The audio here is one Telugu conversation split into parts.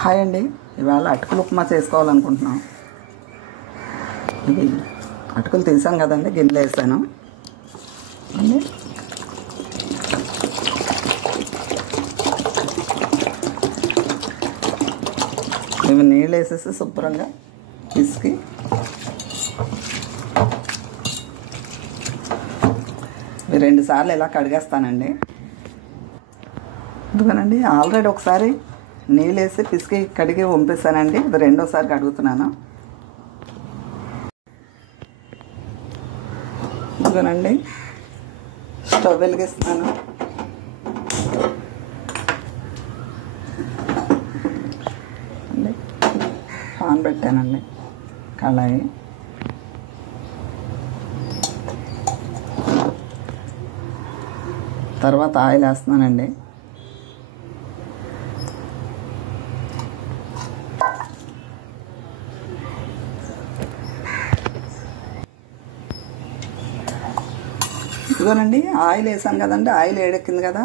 హాయ్ అండి, ఇవాళ అటుకులు ఉప్మా చేసుకోవాలనుకుంటున్నాం. ఇవి అటుకులు తీసాం కదండి, గిన్నెలో వేసాను అండి. ఇవి నీళ్ళు వేసేసి శుభ్రంగా పిసికి ఇవి 2 సార్లు ఇలా కడిగేస్తానండి. ఎందుకనండి ఆల్రెడీ ఒకసారి నీళ్ళు వేసి పిసికి కడిగి పంపిస్తానండి. ఇది 2వసారి కడుగుతున్నాను. ఇదిగోనండి స్టవ్ వెలిగిస్తున్నాను. అండి పాన్ పెట్టానండి, కళాయి. తర్వాత ఆయిల్ వేస్తున్నానండి. ఇదిగోనండి ఆయిల్ వేసాను కదండి, ఆయిల్ వేడెక్కింది కదా,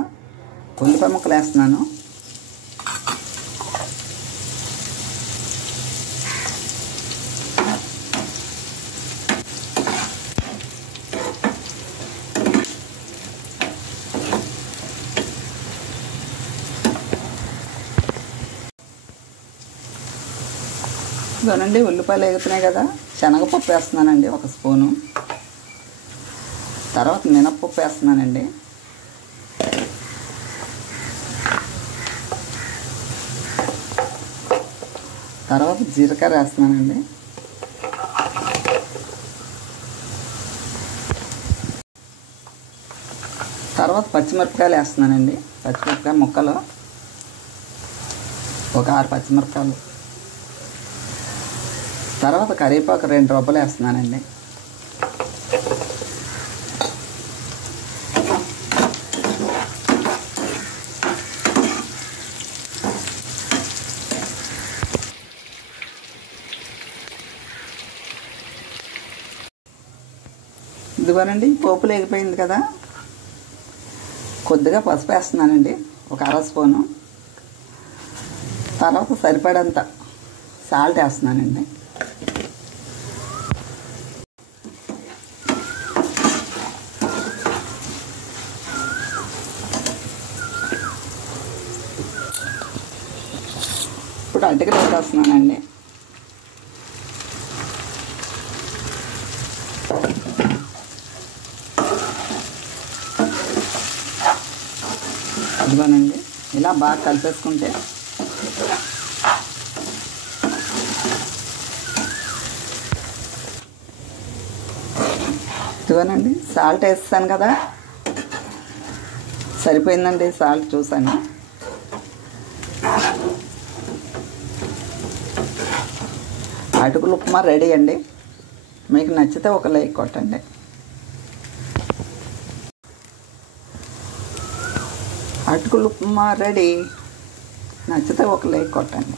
ఉల్లిపాయ ముక్కలు వేస్తున్నాను. ఇదిగోనండి ఉల్లిపాయలు వేగుతున్నాయి కదా, శనగపప్పు వేస్తున్నానండి 1 స్పూను. తర్వాత మినప్పప్పు వేస్తున్నానండి. తర్వాత జీలకర్ర వేస్తున్నానండి. తర్వాత పచ్చిమిరపకాయలు వేస్తున్నానండి. పచ్చిమిరపకాయ ముక్కలు ఒక 6 పచ్చిమిరపకాయలు. తర్వాత కరివేపాకు 2 రొబ్బలు వేస్తున్నానండి. ఇదిగోనండి పోపులు వేగిపోయింది కదా, కొద్దిగా పసుపు వేస్తున్నానండి, ఒక 1/2 స్పూను. తర్వాత సరిపడంత సాల్ట్ వేస్తున్నానండి. ఇప్పుడు అటుకులు వేసేస్తున్నానండి. ఇదిగోనండి ఇలా బాగా కలిపేసుకుంటే ఇదిగోనండి సాల్ట్ వేస్తాను కదా, సరిపోయిందండి. సాల్ట్ చూసాను. అటుకులు ఉప్మా రెడీ అండి. మీకు నచ్చితే ఒక లైక్ కొట్టండి. అటుకులు ఉప్మా రెడీ. నచ్చితే ఒక లైక్ కొట్టండి.